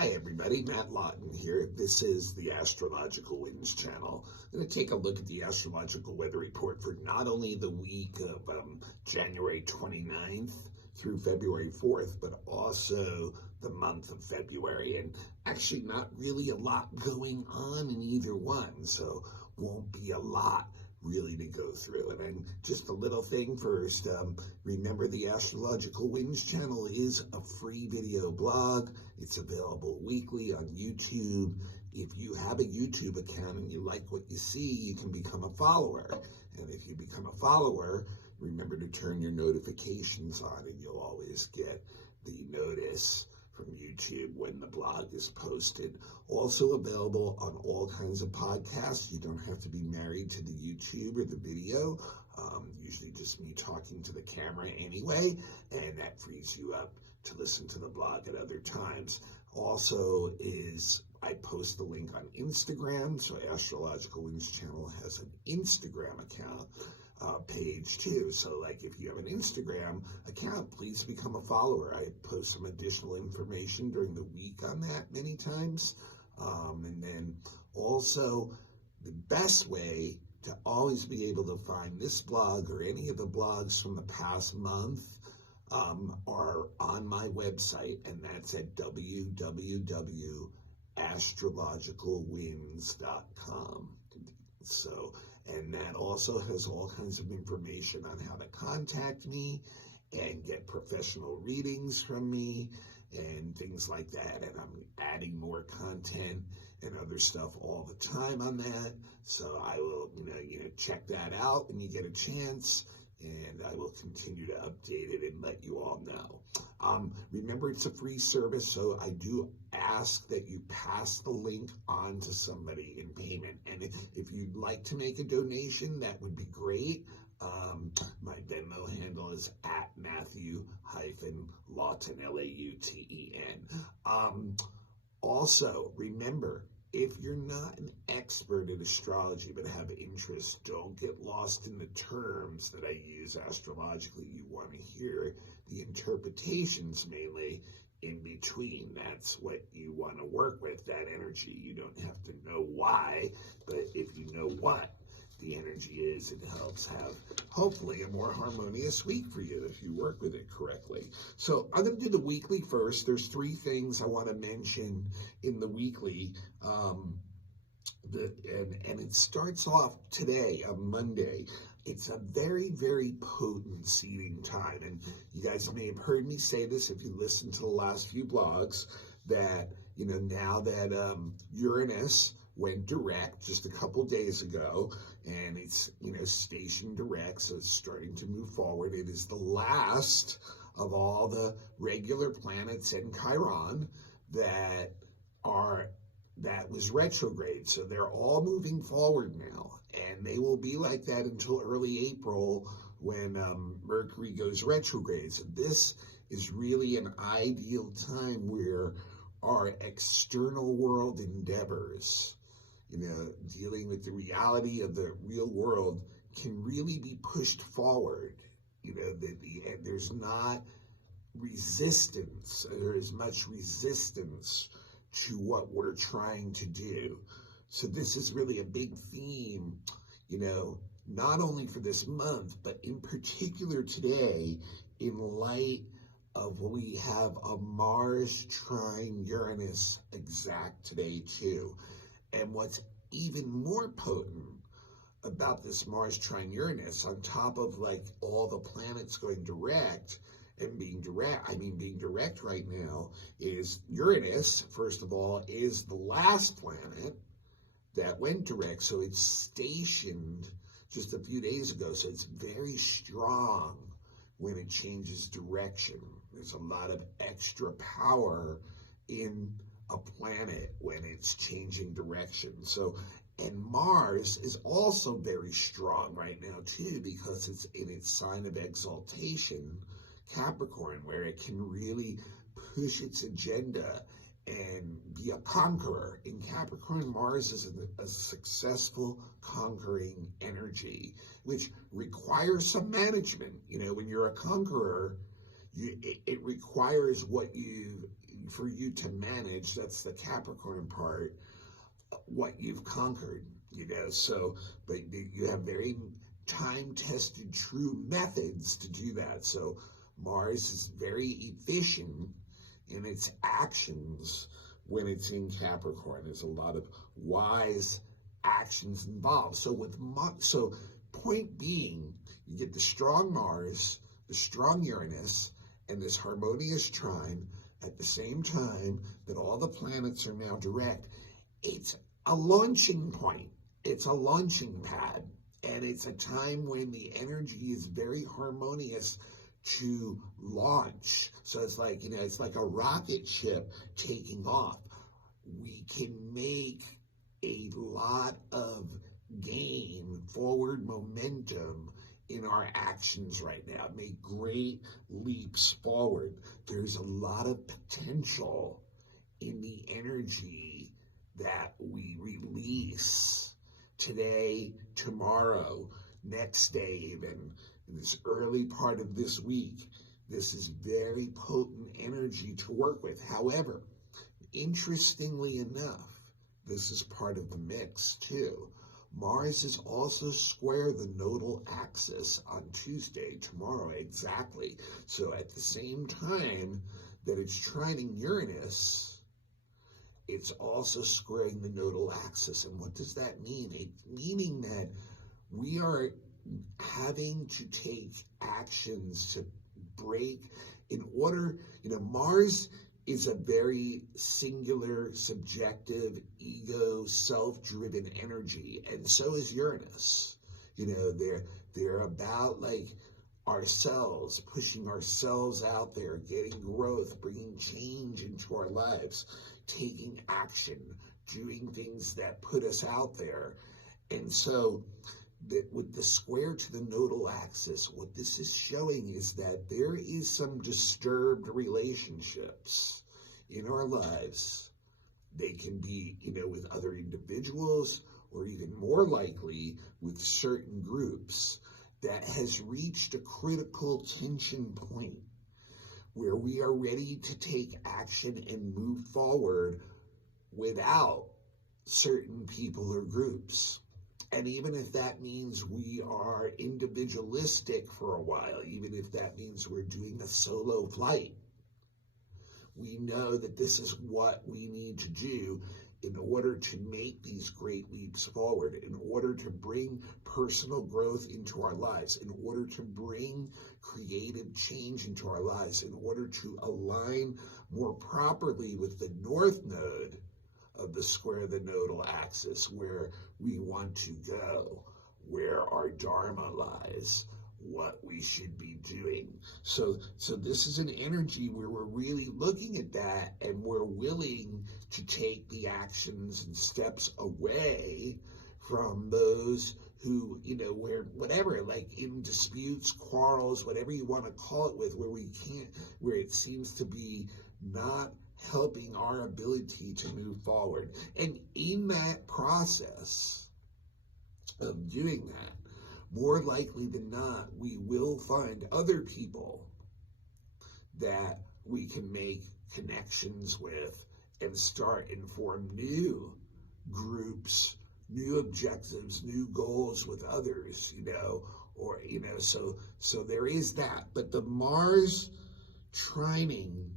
Hi everybody, Matt Lawton here. This is the Astrological Winds channel. I'm going to take a look at the astrological weather report for not only the week of January 29th through February 4th, but also the month of February. And actually not really a lot going on in either one, so won't be a lot really to go through. And then just a little thing first, remember the Astrological Winds channel is a free video blog. It's available weekly on YouTube. If you have a YouTube account and you like what you see, you can become a follower. And if you become a follower, remember to turn your notifications on and you'll always get the notice from YouTube when the blog is posted. Also available on all kinds of podcasts. You don't have to be married to the YouTube or the video. Usually just me talking to the camera anyway, and that frees you up to listen to the blog at other times. Also I post the link on Instagram, so Astrological Winds channel has an Instagram account page too. So like if you have an Instagram account, please become a follower. I post some additional information during the week on that many times. And then also the best way to always be able to find this blog or any of the blogs from the past month are on my website, and that's at www.astrologicalwinds.com. So, and that also has all kinds of information on how to contact me and get professional readings from me and things like that. And I'm adding more content and other stuff all the time on that. So I will, check that out when you get a chance, and I will continue to update it and let you all know. Remember, it's a free service, so I do ask that you pass the link on to somebody in payment. And if you'd like to make a donation, that would be great. My Venmo handle is at Matthew-Lawton, L-A-U-T-E-N. Also, remember, if you're not an expert in astrology but have interest, don't get lost in the terms that I use astrologically. You want to hear the interpretations mainly in between. That's what you want to work with, that energy. You don't have to know why, but if you know what the energy is, it helps have hopefully a more harmonious week for you if you work with it correctly. So I'm going to do the weekly first. There's three things I want to mention in the weekly. And it starts off today, on Monday. It's a very, very potent seeding time. And you guys may have heard me say this if you listened to the last few blogs, that, now that Uranus went direct just a couple days ago, and it's, stationed direct, so it's starting to move forward. It is the last of all the regular planets in Chiron that was retrograde. So they're all moving forward now, and they will be like that until early April when Mercury goes retrograde. So this is really an ideal time where our external world endeavors, dealing with the reality of the real world, can really be pushed forward. There's not resistance, there is much resistance to what we're trying to do. So this is really a big theme, not only for this month, but in particular today, in light of when we have a Mars trine Uranus exact today too. And what's even more potent about this Mars trine Uranus, on top of like all the planets going direct and being direct right now, is Uranus, first of all, is the last planet that went direct. So it's stationed just a few days ago. So it's very strong when it changes direction. There's a lot of extra power in a planet when it's changing direction. So, and Mars is also very strong right now too, because it's in its sign of exaltation, Capricorn, where it can really push its agenda and be a conqueror. In Capricorn, Mars is a successful conquering energy, which requires some management. When you're a conqueror, it requires what you for you to manage, that's the Capricorn part, what you've conquered, so, but you have very time-tested, true methods to do that. So Mars is very efficient in its actions when it's in Capricorn. There's a lot of wise actions involved. So so point being, you get the strong Mars, the strong Uranus, and this harmonious trine at the same time that all the planets are now direct. It's a launching point. It's a launching pad. And it's a time when the energy is very harmonious to launch. So it's like, it's like a rocket ship taking off. We can make a lot of gain, forward momentum in our actions right now. Make great leaps forward. There's a lot of potential in the energy that we release today, tomorrow, next day, even in this early part of this week. This is very potent energy to work with. However, interestingly enough, this is part of the mix too. Mars is also square the nodal axis on Tuesday, tomorrow exactly. So at the same time that it's trining Uranus, it's also squaring the nodal axis. And what does that mean? It's meaning that we are having to take actions to break in order, Mars is a very singular, subjective, ego, self-driven energy, and so is Uranus. They're about like ourselves, pushing ourselves out there, getting growth, bringing change into our lives, taking action, doing things that put us out there. And so that with the square to the nodal axis, what this is showing is that there is some disturbed relationships in our lives. They can be, with other individuals, or even more likely with certain groups, that has reached a critical tension point where we are ready to take action and move forward without certain people or groups. And even if that means we are individualistic for a while, even if that means we're doing a solo flight, we know that this is what we need to do in order to make these great leaps forward, in order to bring personal growth into our lives, in order to bring creative change into our lives, in order to align more properly with the north node of the square of the nodal axis, where we want to go, where our dharma lies, what we should be doing. So this is an energy where we're really looking at that, and we're willing to take the actions and steps away from those who, where whatever, like in disputes, quarrels, whatever you want to call it, where it seems to be not helping our ability to move forward. And in that process of doing that, more likely than not, we will find other people that we can make connections with and start and form new groups, new objectives, new goals with others, so there is that. But the Mars trining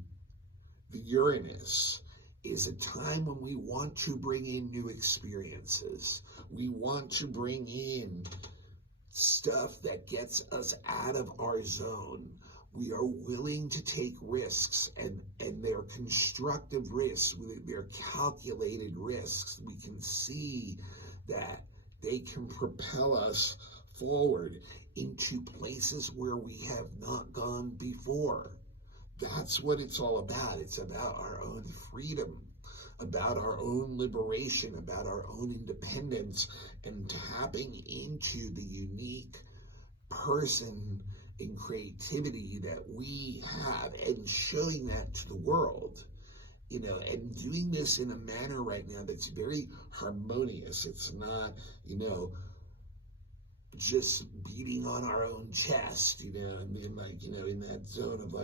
the Uranus is a time when we want to bring in new experiences. We want to bring in stuff that gets us out of our zone. We are willing to take risks, and they're constructive risks. They're calculated risks. We can see that they can propel us forward into places where we have not gone before. That's what it's all about. It's about our own freedom, about our own liberation, about our own independence, and tapping into the unique person and creativity that we have, and showing that to the world, and doing this in a manner right now that's very harmonious. It's not, just beating on our own chest, in that zone of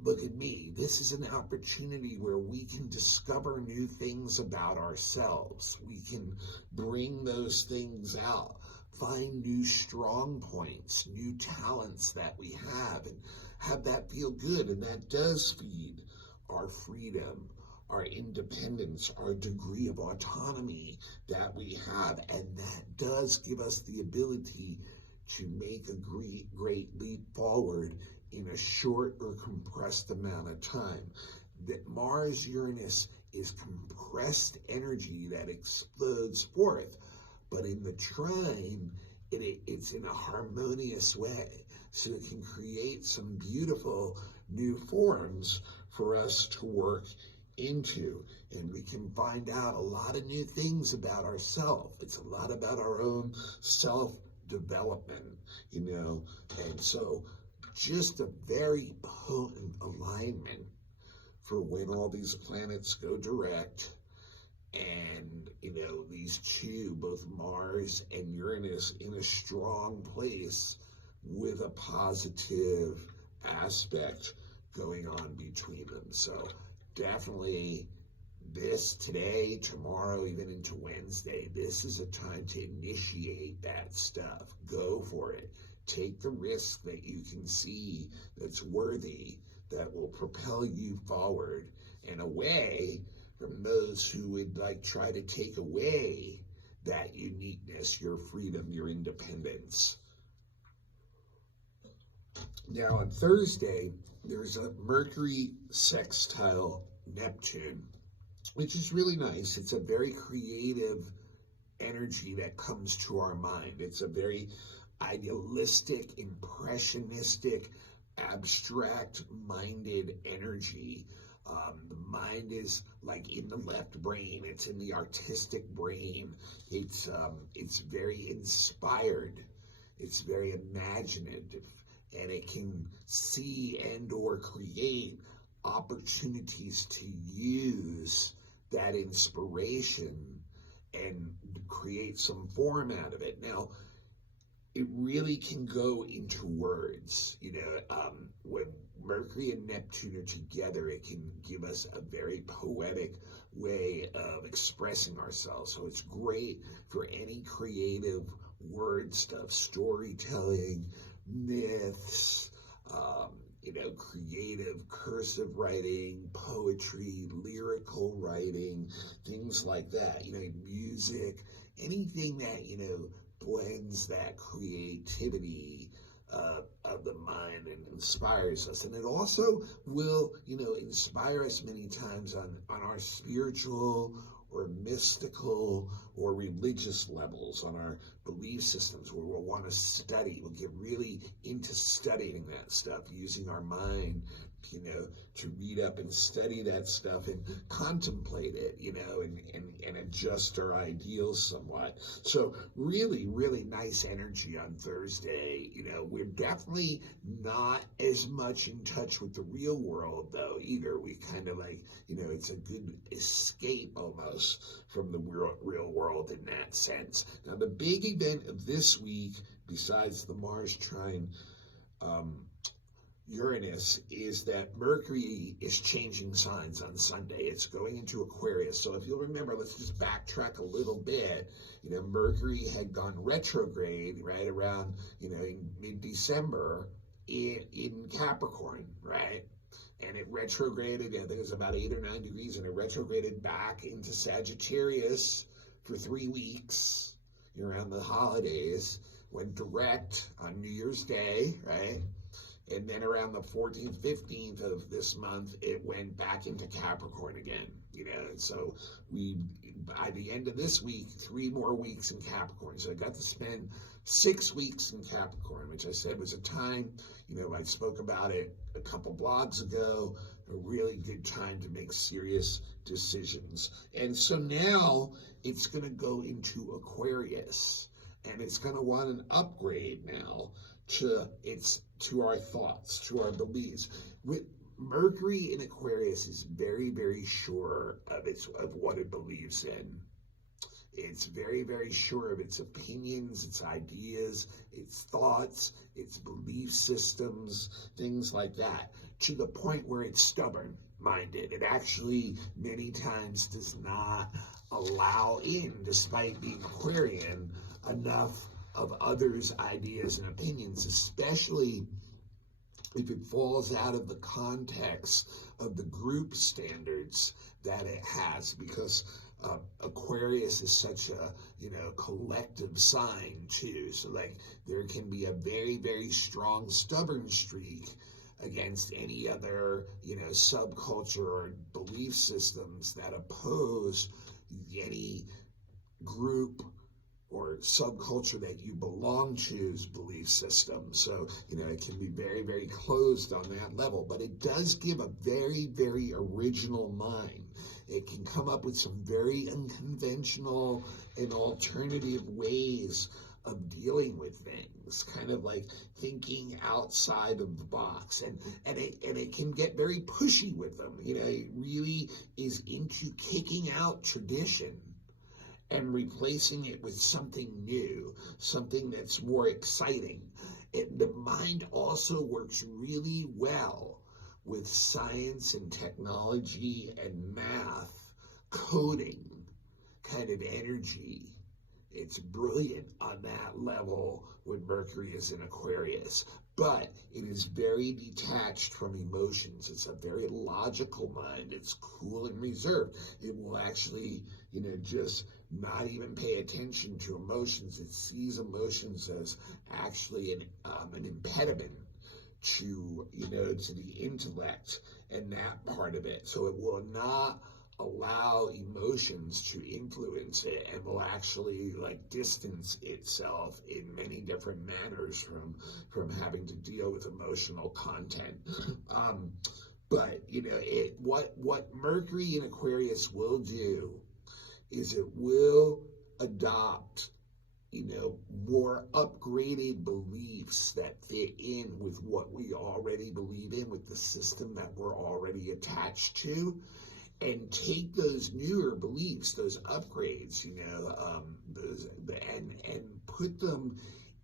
look at me. This is an opportunity where we can discover new things about ourselves. We can bring those things out, find new strong points, new talents that we have, and have that feel good. And that does feed our freedom, our independence, our degree of autonomy that we have. And that does give us the ability to make a great leap forward in a short or compressed amount of time. That Mars-Uranus is compressed energy that explodes forth, but in the trine, it's in a harmonious way. So it can create some beautiful new forms for us to work into, and we can find out a lot of new things about ourselves. It's a lot about our own self-development, and so just a very potent alignment for when all these planets go direct, and these two, both Mars and Uranus, in a strong place with a positive aspect going on between them. So definitely this today, tomorrow, even into Wednesday, this is a time to initiate that stuff. Go for it. Take the risk that you can see that's worthy, that will propel you forward and away from those who would try to take away that uniqueness, your freedom, your independence. Now on Thursday, there's a Mercury sextile Neptune, which is really nice. It's a very creative energy that comes to our mind. It's a very idealistic, impressionistic, abstract-minded energy. The mind is in the left brain. It's in the artistic brain. It's very inspired. It's very imaginative, and it can see and or create opportunities to use that inspiration and create some form out of it. Now, it really can go into words. When Mercury and Neptune are together, it can give us a very poetic way of expressing ourselves. So it's great for any creative word stuff, storytelling, myths, creative cursive writing, poetry, lyrical writing, things like that, music, anything that, blends that creativity of the mind and inspires us. And it also will, inspire us many times on our spiritual or mystical or religious levels, on our belief systems, where we'll want to study. We'll get really into studying that stuff, using our mind, to read up and study that stuff and contemplate it, and adjust our ideals somewhat. So really, really nice energy on Thursday. We're definitely not as much in touch with the real world, though, either. We kind of it's a good escape almost from the real world in that sense. Now, the big event of this week, besides the Mars trine Uranus, is that Mercury is changing signs on Sunday. It's going into Aquarius. So if you'll remember, let's just backtrack a little bit. Mercury had gone retrograde right around, in mid-December in Capricorn, right? And it retrograded, I think it was about 8 or 9 degrees, and it retrograded back into Sagittarius for 3 weeks around the holidays, went direct on New Year's Day, right? And then around the 14th, 15th of this month, it went back into Capricorn again, So by the end of this week, 3 more weeks in Capricorn. So I got to spend 6 weeks in Capricorn, which I said was a time, I spoke about it a couple blogs ago, a really good time to make serious decisions. And so now it's going to go into Aquarius, and it's going to want an upgrade now to our thoughts, to our beliefs. With Mercury in Aquarius is very, very sure of what it believes in. It's very, very sure of its opinions, its ideas, its thoughts, its belief systems, things like that, to the point where it's stubborn-minded. It actually many times does not allow in, despite being Aquarian, enough of others' ideas and opinions, especially if it falls out of the context of the group standards that it has, because Aquarius is such a, collective sign too. So like there can be a very, very strong stubborn streak against any other, subculture or belief systems that oppose any group or subculture that you belong to's belief system. So, it can be very, very closed on that level, but it does give a very, very original mind. It can come up with some very unconventional and alternative ways of dealing with things, kind of like thinking outside of the box, and it can get very pushy with them. It really is into kicking out tradition and replacing it with something new, something that's more exciting. The mind also works really well with science and technology and math, coding kind of energy. It's brilliant on that level when Mercury is in Aquarius, but it is very detached from emotions. It's a very logical mind. It's cool and reserved. It will actually, just not even pay attention to emotions. It sees emotions as actually an impediment to, to the intellect and that part of it. So it will not allow emotions to influence it, and will actually distance itself in many different manners from having to deal with emotional content. But what Mercury in Aquarius will do is it will adopt more upgraded beliefs that fit in with what we already believe in, with the system that we're already attached to, and take those newer beliefs, those upgrades, and put them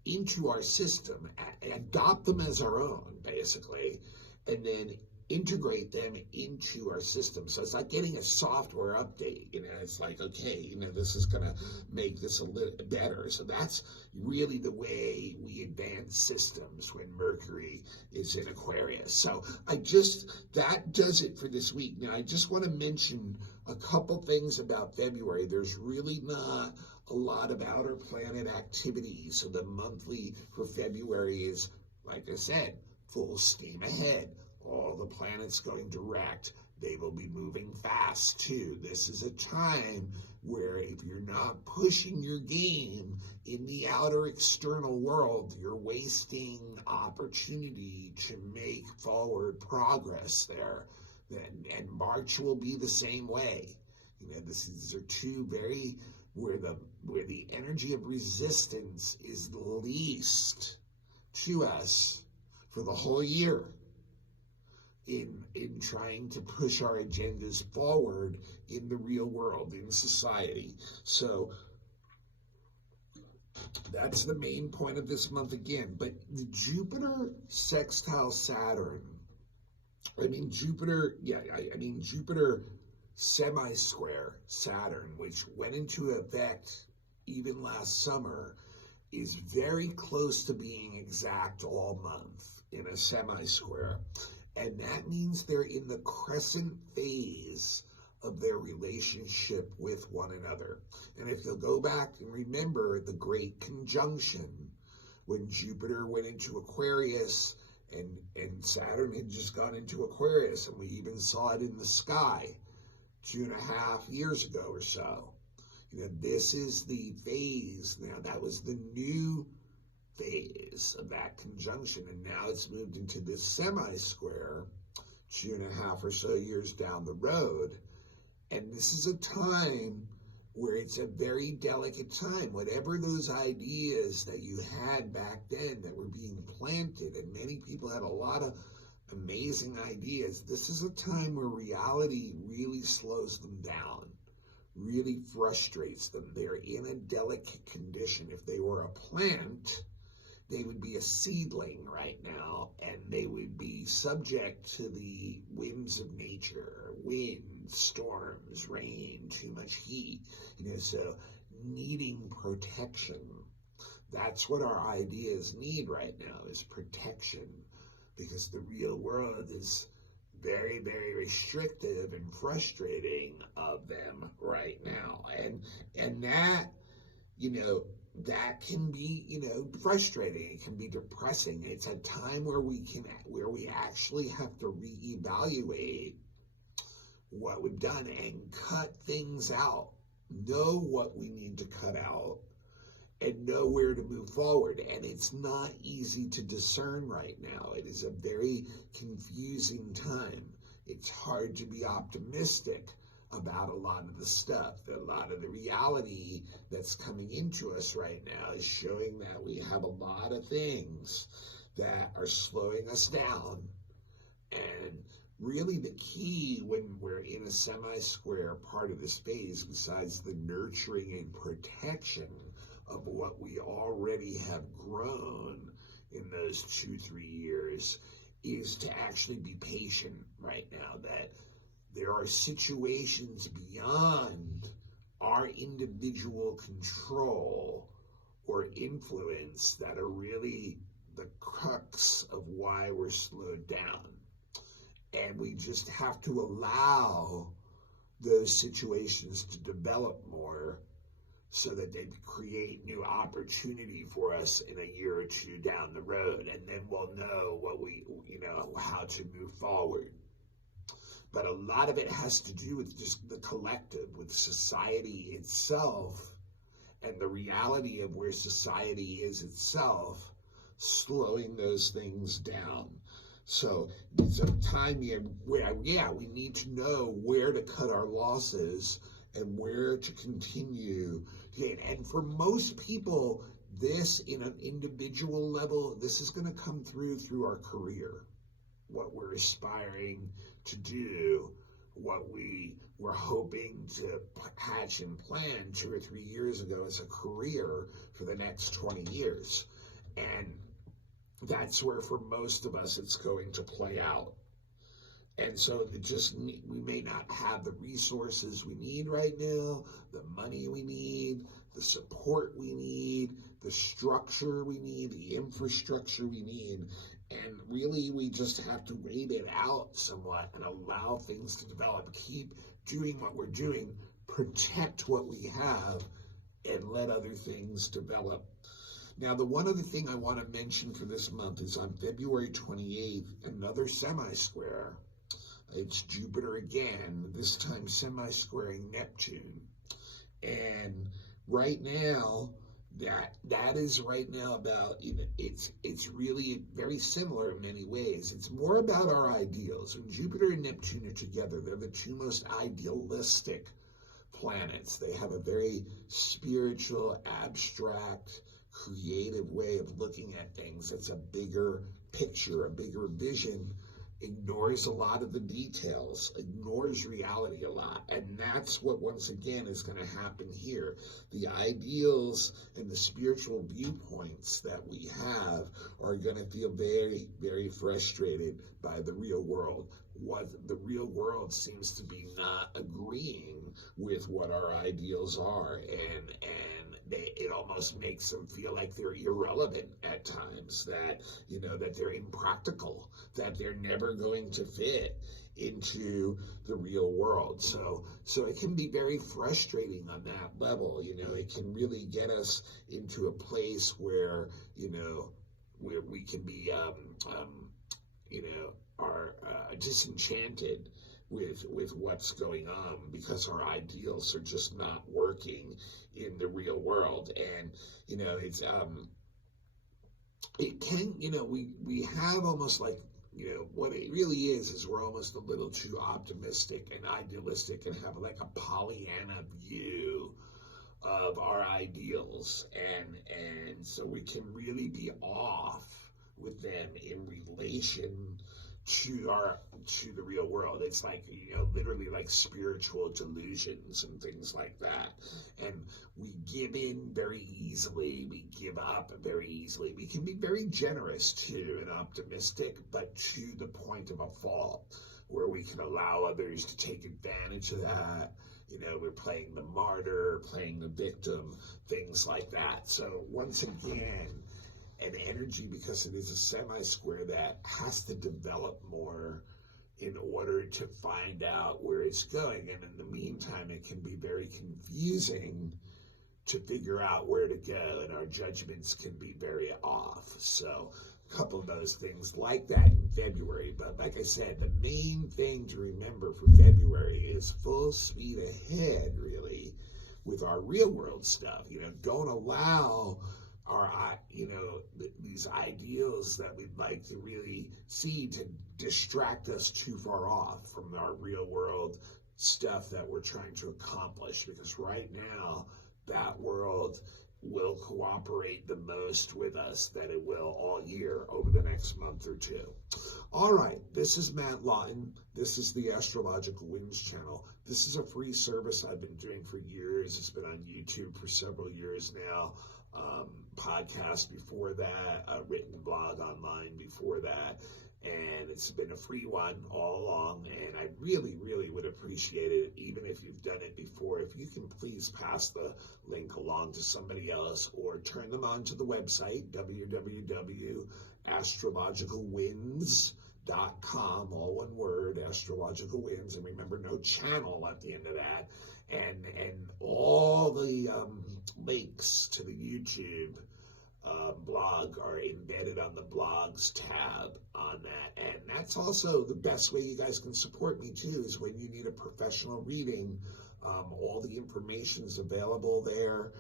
into our system, adopt them as our own, basically, and then integrate them into our system. So it's like getting a software update. It's like, okay, this is going to make this a little better. So that's really the way we advance systems when Mercury is in Aquarius. So that does it for this week. Now, I just want to mention a couple things about February. There's really not a lot of outer planet activity. So the monthly for February is, like I said, full steam ahead. All the planets going direct. They will be moving fast too. This is a time where if you're not pushing your game in the outer external world, you're wasting opportunity to make forward progress there. And March will be the same way. These are two very, where the energy of resistance is the least to us for the whole year. In trying to push our agendas forward in the real world, in society. So that's the main point of this month again. But the Jupiter sextile Saturn, Jupiter semi-square Saturn, which went into effect even last summer, is very close to being exact all month in a semi-square. And that means they're in the crescent phase of their relationship with one another. And if you'll go back and remember the Great Conjunction, when Jupiter went into Aquarius and Saturn had just gone into Aquarius, and we even saw it in the sky 2.5 years ago or so. This is the phase. Now, that was the new phase of that conjunction, and now it's moved into this semi-square 2.5 or so years down the road. And this is a time where it's a very delicate time. Whatever those ideas that you had back then that were being planted, and many people had a lot of amazing ideas, this is a time where reality really slows them down really frustrates them. They're in a delicate condition. If they were a plant, they would be a seedling right now, and they would be subject to the whims of nature, wind, storms, rain, too much heat, so needing protection. That's what our ideas need right now, is protection, because the real world is very, very restrictive and frustrating of them right now. And that, that can be, frustrating. It can be depressing. It's a time where we actually have to reevaluate what we've done and cut things out. Know what we need to cut out and know where to move forward. And it's not easy to discern right now. It is a very confusing time. It's hard to be optimistic about a lot of the stuff. A lot of the reality that's coming into us right now is showing that we have a lot of things that are slowing us down. And really the key when we're in a semi-square part of this phase, besides the nurturing and protection of what we already have grown in those 2-3 years, is to actually be patient right now, that there are situations beyond our individual control or influence that are really the crux of why we're slowed down. And we just have to allow those situations to develop more, so that they create new opportunity for us in a year or two down the road. And then we'll know how to move forward. But a lot of it has to do with just the collective, with society itself, and the reality of where society is itself, slowing those things down. So it's a time here where, we need to know where to cut our losses and where to continue. And for most people, this, in an individual level, this is going to come through our career, what we're aspiring to do, what we were hoping to hatch and plan 2 or 3 years ago as a career for the next 20 years. And that's where, for most of us, it's going to play out. And so we may not have the resources we need right now, the money we need, the support we need, the structure we need, the infrastructure we need. And really, we just have to wait it out somewhat and allow things to develop. Keep doing what we're doing, protect what we have, and let other things develop. Now, the one other thing I want to mention for this month is on February 28th, another semi-square. It's Jupiter again, this time semi-squaring Neptune. And right now, that is right now about, it's really very similar in many ways. It's more about our ideals. When Jupiter and Neptune are together, they're the two most idealistic planets. They have a very spiritual, abstract, creative way of looking at things. It's a bigger picture, a bigger vision, ignores a lot of the details, ignores reality a lot. And that's what, once again, is going to happen here. The ideals and the spiritual viewpoints that we have are going to feel very, very frustrated by the real world. What the real world seems to be not agreeing with what our ideals are, and it almost makes them feel like they're irrelevant at times, that, that they're impractical, that they're never going to fit into the real world. So it can be very frustrating on that level. It can really get us into a place where, where we can be, are disenchanted with what's going on, because our ideals are just not working in the real world. And it's it can, we have almost like, what it really is we're almost a little too optimistic and idealistic, and have like a Pollyanna view of our ideals, and so we can really be off with them in relation to the real world. It's like, literally like spiritual delusions and things like that. And we give in very easily. We give up very easily. We can be very generous too and optimistic, but to the point of a fault where we can allow others to take advantage of that. We're playing the martyr, playing the victim, things like that. So once again, an energy, because it is a semi-square, that has to develop more in order to find out where it's going. And in the meantime, it can be very confusing to figure out where to go, and our judgments can be very off. So a couple of those things like that in February. But like I said, the main thing to remember for February is full speed ahead, really, with our real world stuff. Don't allow our, these ideals that we'd like to really see to distract us too far off from our real world stuff that we're trying to accomplish. Because right now, that world will cooperate the most with us that it will all year over the next month or two. All right, this is Matt Lawton. This is the Astrological Winds channel. This is a free service I've been doing for years. It's been on YouTube for several years now. Podcast before that, a written blog online before that, and it's been a free one all along, and I really, really would appreciate it, even if you've done it before, if you can please pass the link along to somebody else, or turn them on to the website, www.astrologicalwinds.com, all one word, Astrological Winds, and remember, no channel at the end of that, and all the links to the YouTube blog are embedded on the blogs tab on that. And that's also the best way you guys can support me too, is when you need a professional reading. All the information is available there.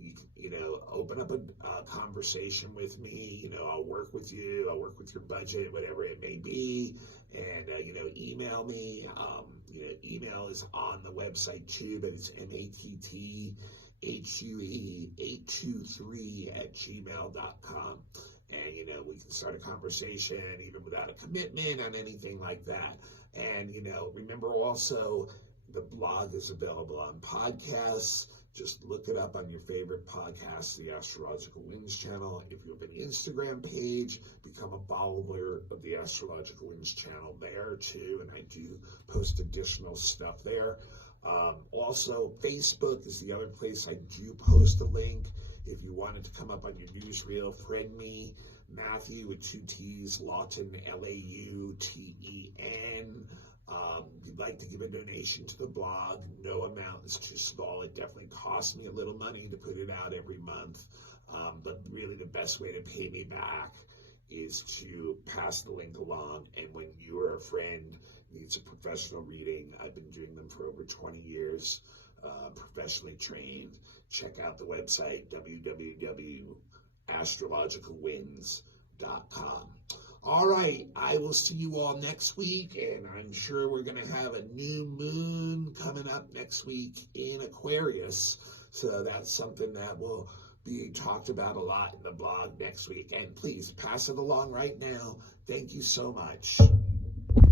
You can, open up a conversation with me. I'll work with you. I'll work with your budget, whatever it may be. And, email me. Email is on the website too, but it's mattHue823@gmail.com. And, we can start a conversation even without a commitment on anything like that. And, remember also, the blog is available on podcasts. Just look it up on your favorite podcast, the Astrological Winds channel. If you have an Instagram page, become a follower of the Astrological Winds channel there too. And I do post additional stuff there. Also, Facebook is the other place I do post a link. If you wanted to come up on your newsreel, friend me, Matthew with 2 T's, Lawton, Lauten. If you'd like to give a donation to the blog, no amount is too small. It definitely costs me a little money to put it out every month. But really the best way to pay me back is to pass the link along. And when you or a friend needs a professional reading, I've been doing them for over 20 years, professionally trained. Check out the website, www.astrologicalwinds.com. All right, I will see you all next week, and I'm sure we're going to have a new moon coming up next week in Aquarius. So that's something that will be talked about a lot in the blog next week. And please pass it along right now. Thank you so much.